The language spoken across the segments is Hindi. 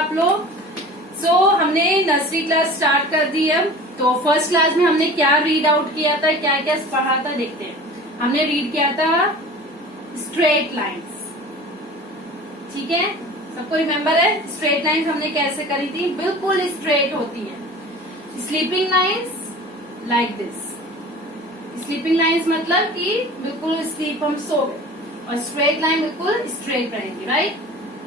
आप लोग। सो हमने नर्सरी क्लास स्टार्ट कर दी है। तो फर्स्ट क्लास में हमने क्या रीड आउट किया था, क्या क्या पढ़ा था, देखते हैं। हमने रीड किया था स्ट्रेट लाइंस, ठीक है, सबको रिमेम्बर है। स्ट्रेट लाइंस हमने कैसे करी थी, बिल्कुल स्ट्रेट होती है। Sleeping lines like this, sleeping lines मतलब कि बिल्कुल स्लीप, हम सो गए, और स्ट्रेट लाइन बिल्कुल स्ट्रेट रहेंगी, राइट।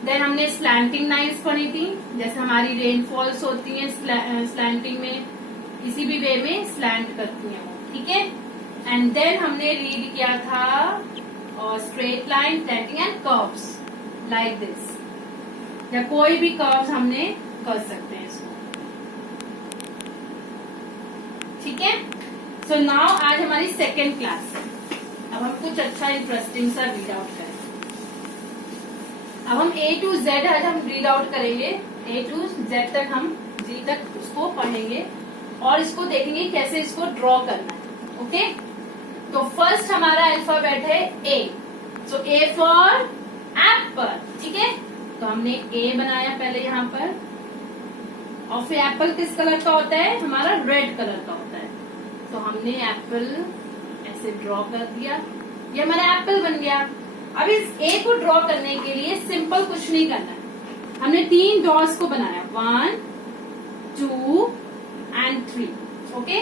देन हमने स्लैंटिंग लाइंस पढ़ी थी, जैसे हमारी रेनफॉल्स होती हैं स्लैंटिंग में, किसी भी वे में स्लैंट करती हैं वो, ठीक है। एंड देन हमने रीड किया था और straight line, slanting and curves like this, या कोई भी कर्व्स हमने कर सकते हैं इसको, ठीक है। सो नाउ आज हमारी सेकेंड क्लास है। अब हम कुछ अच्छा इंटरेस्टिंग सा रीड आउट करें। अब हम A to Z आज हम रीड आउट करेंगे, A to Z तक हम G तक उसको पढ़ेंगे और इसको देखेंगे कैसे इसको ड्रॉ करना है, ओके। तो फर्स्ट हमारा अल्फाबेट है A, so A for Apple, ठीक है। तो हमने A बनाया पहले यहाँ पर, और फिर एप्पल किस कलर का होता है, हमारा रेड कलर का होता है। तो हमने एप्पल ऐसे ड्रॉ कर दिया, ये हमारा एप्पल बन गया। अब इस A को ड्रॉ करने के लिए सिंपल कुछ नहीं करना है, हमने 3 डॉट्स को बनाया, 1 2 एंड 3, ओके।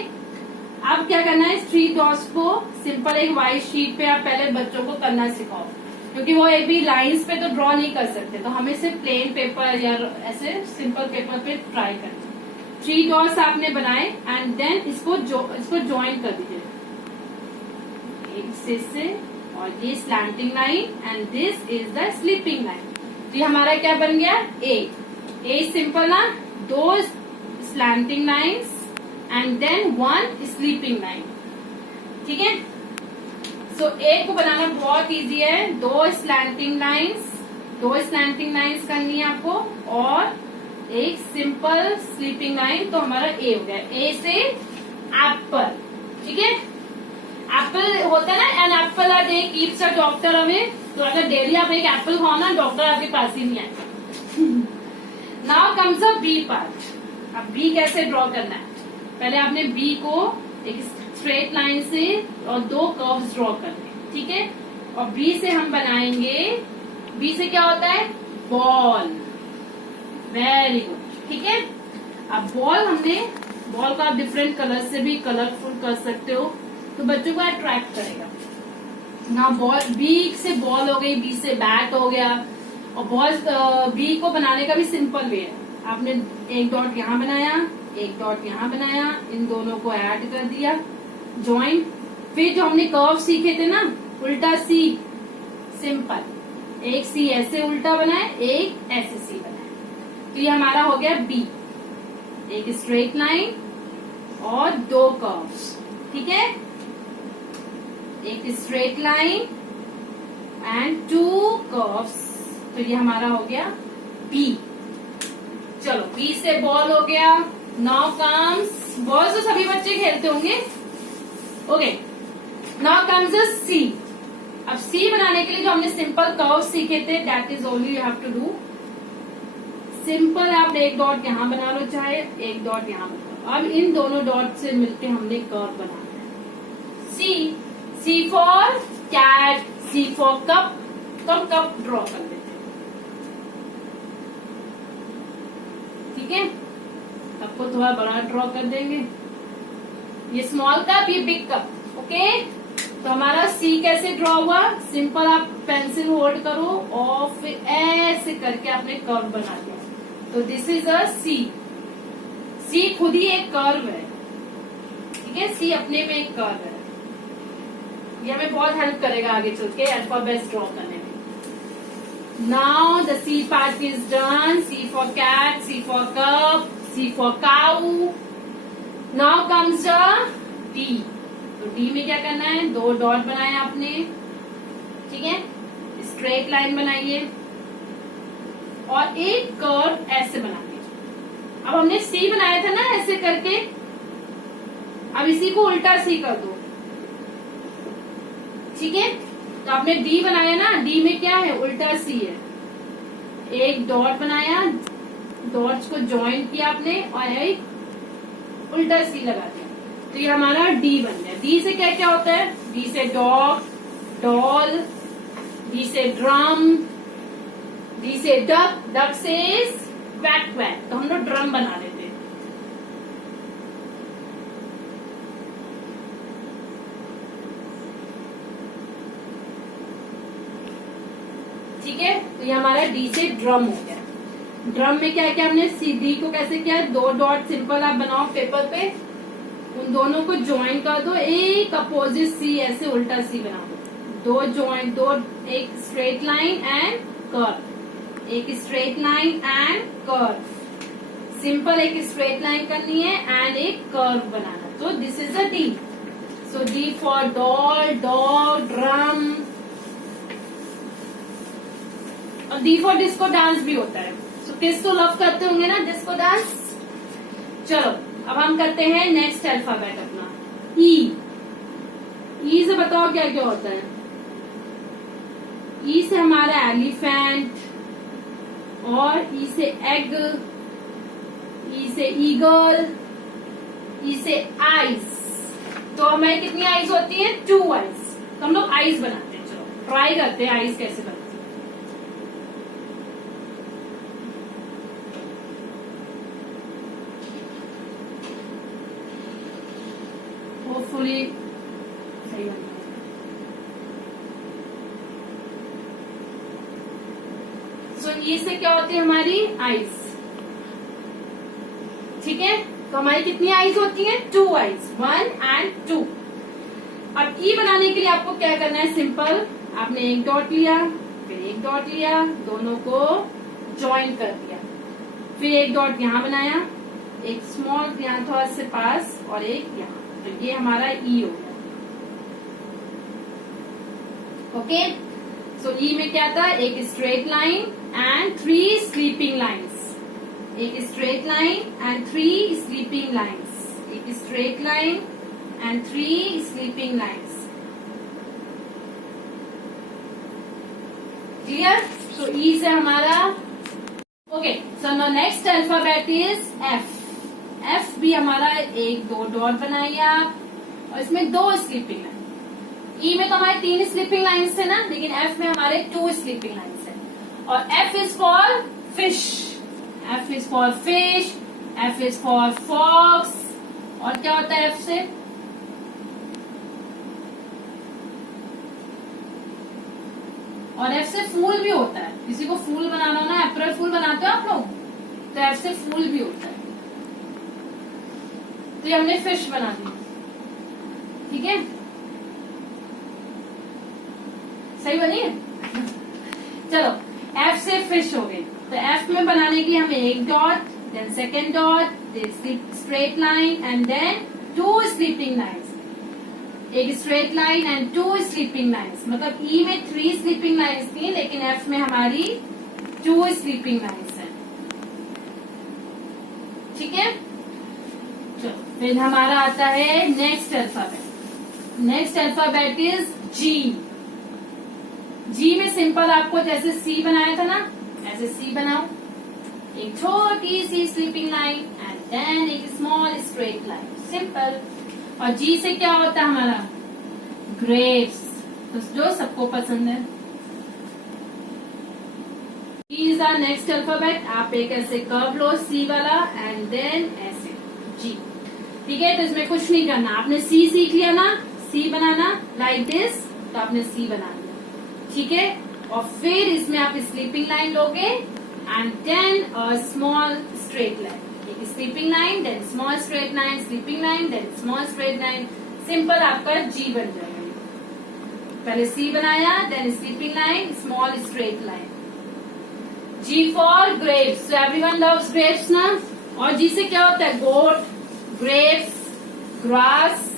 अब क्या करना है, इस 3 डॉट्स को सिंपल एक व्हाइट शीट पे आप पहले बच्चों को करना सिखाओ, क्योंकि वो एक भी लाइंस पे तो ड्रॉ नहीं कर सकते, तो हमें सिर्फ प्लेन पेपर या ऐसे सिंपल पेपर पे ट्राई करना। 3 डॉट्स आपने बनाए एंड देन इसको ज्वाइन कर दीजिए एक से, और ये slanting line and this is the sleeping line. तो ये हमारा क्या बन गया, ए सिंपल ना, 2 slanting lines and then 1 sleeping line, ठीक है। सो ए को बनाना बहुत इजी है, 2 स्लैंटिंग लाइन्स करनी है आपको और एक सिंपल स्लीपिंग लाइन, तो हमारा ए हो गया। ए से एप्पल, ठीक है। एप्पल होता है ना, an apple a day keeps a doctor away. तो अगर डेली आप एक एप्पल खाओ ना, डॉक्टर आपके पास ही नहीं आएगा। Now comes a B part. अब बी कैसे ड्रॉ करना है, पहले आपने बी को एक स्ट्रेट लाइन से और 2 कर्व्स ड्रॉ करने, ठीक है। और बी से हम बनाएंगे, बी से क्या होता है, बॉल, वेरी गुड, ठीक है। अब बॉल को आप डिफरेंट कलर से भी कलरफुल कर सकते हो, तो बच्चों को अट्रैक्ट करेगा ना। बॉल, बी से बॉल हो गई, बी से बैट हो गया, और बॉल बी को बनाने का भी सिंपल वे है, आपने एक डॉट यहाँ बनाया, एक डॉट यहाँ बनाया, इन दोनों को ऐड कर दिया, ज्वाइन। फिर जो हमने कर्व सीखे थे ना, उल्टा सी, सिंपल, एक सी ऐसे उल्टा बनाए, एक ऐसे सी बनाए, तो ये हमारा हो गया बी, एक स्ट्रेट लाइन और 2 कर्व्स, ठीक है, एक स्ट्रेट लाइन एंड 2 कर्व्स, तो ये हमारा हो गया बी। चलो बी से बॉल हो गया। नाउ कम्स, बॉल तो सभी बच्चे खेलते होंगे, ओके। नाउ कम्स अ सी। अब सी बनाने के लिए जो हमने सिंपल कर्व सीखे थे, that is only you have to do simple. आप एक डॉट यहाँ बना लो, चाहे एक डॉट यहाँ बना लो। अब इन दोनों डॉट से मिलके हमने कर्व बनाना है। C for cat, C for cup, तो हम कप ड्रॉ कर देते हैं, ठीक है। कप को थोड़ा बड़ा ड्रॉ कर देंगे, ये स्मॉल कप, ये बिग कप, ओके। तो हमारा सी कैसे ड्रॉ हुआ, सिंपल आप पेंसिल होल्ड करो और फिर ऐसे करके आपने कर्व बना दिया, तो दिस इज अ सी। सी खुद ही एक कर्व है, ठीक है, सी अपने में एक कर्व है, ये हमें बहुत हेल्प करेगा आगे चल के अल्फाबेट्स ड्रॉ करने में। Now the C part is done. C for cat, C for cup, C for cow. Now comes the D. तो डी में क्या करना है, 2 डॉट बनाए आपने, ठीक है, स्ट्रेट लाइन बनाइए और एक कर्व ऐसे बना दीजिए। अब हमने सी बनाया था ना ऐसे करके, अब इसी को उल्टा सी कर दो, ठीक है। तो आपने डी बनाया ना, डी में क्या है, उल्टा सी है, एक डॉट बनाया डॉट्स को ज्वाइन किया आपने और एक उल्टा सी लगा दिया, तो ये हमारा डी बन गया। डी से क्या क्या होता है? डी से डॉग, डॉल, डी से ड्रम, डी से डक, डक से क्वैक क्वैक, तो हम लोग ड्रम बना लेते हैं। ठीक है, तो ये हमारा डी से ड्रम हो गया। ड्रम में क्या क्या हमने सी डी को कैसे किया? 2 डॉट सिंपल आप बनाओ पेपर पे, उन दोनों को ज्वाइन कर दो, एक अपोजिट सी ऐसे उल्टा सी बना दो, 2 ज्वाइन, 2 एक स्ट्रेट लाइन एंड कर्व, एक straight line and curve, simple एक स्ट्रेट लाइन करनी है एंड एक कर्व बनाना। तो this is a D. So D for doll, dog, drum, और डी फॉर डिस्को डांस भी होता है। सो किस तो लव करते होंगे ना डिस्को डांस। चलो अब हम करते हैं नेक्स्ट अल्फाबेट अपना ई। ई से बताओ क्या क्या होता है? ई से हमारा एलिफेंट, और ई से एग, ई से ईगल, ई से आइज। तो हमारी कितनी आइज होती है? 2 आइज। तो हम लोग आइज बनाते हैं। चलो ट्राई करते हैं आइज कैसे बनते हैं। होपफुली सही बनता है। सो ई से क्या होती है? हमारी आइज। ठीक है, तो हमारी कितनी आइज होती है? 2 आइज, 1 एंड 2। अब ई बनाने के लिए आपको क्या करना है? सिंपल, आपने एक डॉट लिया, फिर एक डॉट लिया, दोनों को ज्वाइन कर दिया, फिर एक डॉट यहाँ बनाया, एक स्मॉल यहाँ थोड़ा से पास और एक यहाँ, तो ये हमारा ई हो गया। ओके, सो ई में क्या था? एक straight line and 3 sleeping lines, एक straight line and 3 sleeping lines, एक straight line and 3 sleeping lines. Clear? So E से हमारा okay. So no next alphabet is F. F भी हमारा एक 2 डॉट बनाइए आप, और इसमें 2 स्लीपिंग लाइन। ई में तो हमारे 3 स्लीपिंग लाइंस थे ना, लेकिन एफ में हमारे 2 स्लीपिंग लाइंस है। और F is for fish, F is for fish, F is for fox. और क्या होता है एफ से? और एफ से फूल भी होता है। किसी को फूल बनाना हो ना, अप्रैल फूल बनाते हो आप लोग, तो एफ से फूल भी होता है। तो ये हमने फिश बना दी। ठीक है, सही बनी है? चलो एफ से फिश हो गई। तो एफ में बनाने के लिए हमें एक dot, then second dot, then straight line and then 2 sleeping lines, एक straight line and 2 sleeping lines. मतलब ई में 3 स्लीपिंग लाइंस थी, लेकिन एफ में हमारी 2 स्लीपिंग लाइंस है। ठीक है, चलो फिर हमारा आता है next alphabet. Next alphabet is G. G में सिंपल आपको जैसे सी बनाया था ना, ऐसे सी बनाओ, एक छोटी सी स्लीपिंग लाइन एंड देन एक स्मॉल स्ट्रेट लाइन, सिंपल। और जी से क्या होता है हमारा? ग्रेप्स, तो जो सबको पसंद है। Is our next alphabet. आप एक ऐसे कर्व लो सी वाला एंड देन ऐसे जी। ठीक है, तो इसमें कुछ नहीं करना, आपने सी सीख लिया ना, सी बनाना लाइक दिस, तो आपने सी बना लिया। ठीक है, और फिर इसमें आप स्लीपिंग लाइन लोगे and then small straight line, एक sleeping line then small straight line, sleeping line then small straight line, simple आपका जी बन जाएगा। पहले सी बनाया, then sleeping line, small straight line. G for grapes. So everyone loves grapes ना। और जी से क्या होता है? Goat, grapes, grass.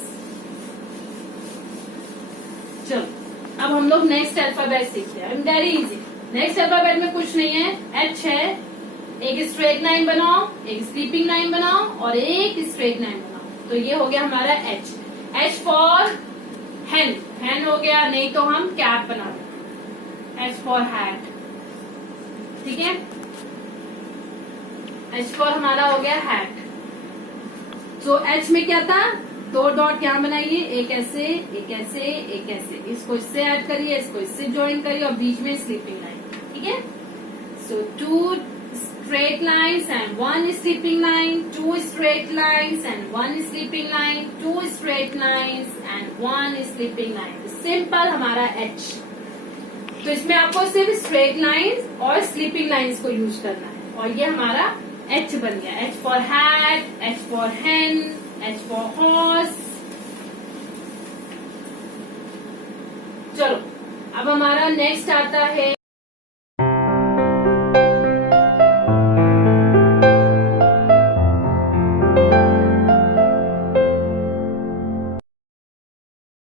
चलो अब हम लोग नेक्स्ट अल्फाबेट सीखते हैं, वेरी इजी। नेक्स्ट अल्फाबेट में कुछ नहीं है, एच है, एक स्ट्रेट लाइन बनाओ, एक स्लीपिंग लाइन बनाओ और एक स्ट्रेट लाइन बनाओ, तो ये हो गया हमारा एच। एच फॉर हैन, हैन हो गया, नहीं तो हम कैप बना दें, एच फॉर हैट। ठीक है, H फॉर हमारा हो गया हैट। तो H में क्या था, 2 डॉट यहाँ बनाइए, एक ऐसे एक ऐसे एक ऐसे, इसको इससे ऐड करिए, इसको इससे ज्वाइन करिए और बीच में स्लीपिंग लाइन। ठीक है, सो 2 straight lines and 1 sleeping line, 2 straight lines and 1 sleeping line, 2 straight lines and 1 sleeping line। Simple हमारा H। तो इसमें आपको सिर्फ स्ट्रेट लाइंस और स्लीपिंग लाइंस को यूज करना है और ये हमारा H बन गया। H for hat, H for hen, H for horse. चलो अब हमारा नेक्स्ट आता है